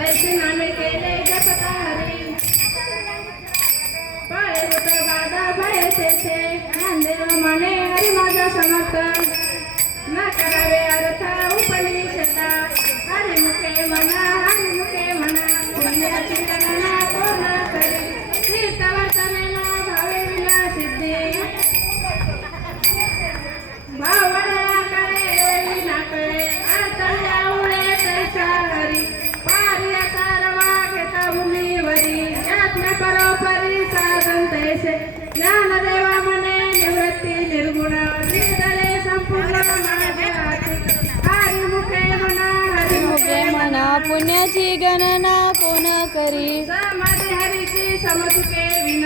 तैसे नामे केले जपता हरी पाळे होत दादा भयचे थे ज्ञानदेव म्हणे हरी माझा समर्थ न करावे अर्थ उपनिषदा हरी मुखे म्हणा पुण्याची गणना कोण करी तीर्थवर्तने भावे विना सिद्धी भावना कळे ना कळे अर्थ यावळे तैसा हरी परोपरी साधन तैसे ज्ञानदेवा मने निवृत्ती निर्गुण श्रीधरे संपूर्ण हरिमुखे म्हणा पुण्याची गणना कोण करी समाधी हरीची समसुखे विन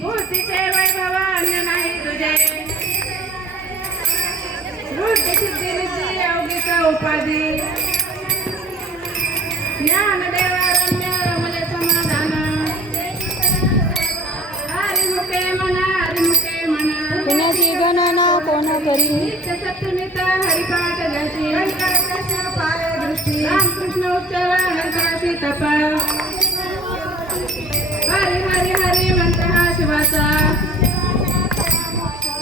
भूतीचे वैभव अन्य नाही तुझे देवाचा उपाधी ज्ञानदेवा रम्य रमले समाधान हरिमुखे म्हणा पुण्याची गणना कोण करी नित्य सत्यमित हरिपाठ जशी रामकृष्ण उच्चारण काशी तप हरी हरी हरी मंत्र हा शिवाचा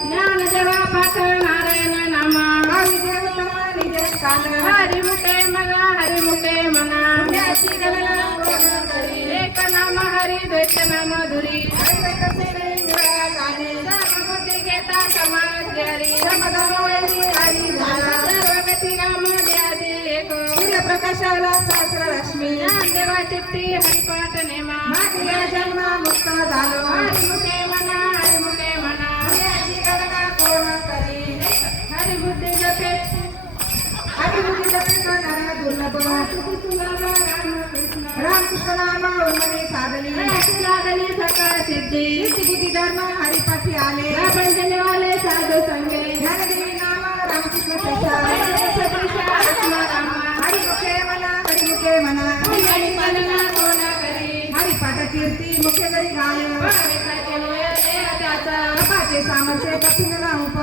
ज्ञानदेवा पाठ नारायण नामा हरिमुखे म्हणा एक नाम हरी द्वैत नाम धुरी सर्वबुद्धी घेता समाज हरी सर्वगती राम द्यादी एक प्रकाशाला सहस्र लक्ष्मी ज्ञानदेवा चित्ती हरिपाठ नेमा जन्म मुक्त झालो हरिमुखे म्हणा पुण्याची गणना कोण करी हरिबुद्धी जपे हरिमुखी जपे नर दुर्लभ रामकृष्ण नाम उन्मनी साधली लागली सकाळ सिद्धी बुद्धी धर्म हरिपाठी आले वाले साधू संगे ज्ञानदेवी नाम रामकृष्ण प्रसाद हरिमुखे म्हणा हरिपाठ कीर्ती मुखे जरी गाय कपाचे सामर्थ्य कठीण राहूप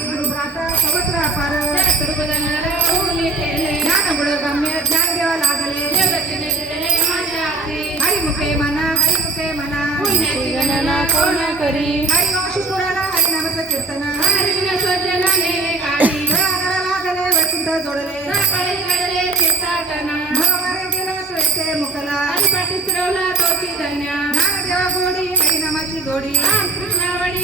गुरुभ्राता सवत्र अपार ज्ञानगुण गम्य ज्ञानदेवा लागले हरिमुखे म्हणा पुण्याची गणना कोण करी हरिवंशी पुराण हरिनामचं कीर्तन लागले वैकुंठ जोडले मरे गेला तुझे मुकला ज्ञानदेवा गोडी हरिनामाची गोडी कृष्णावडी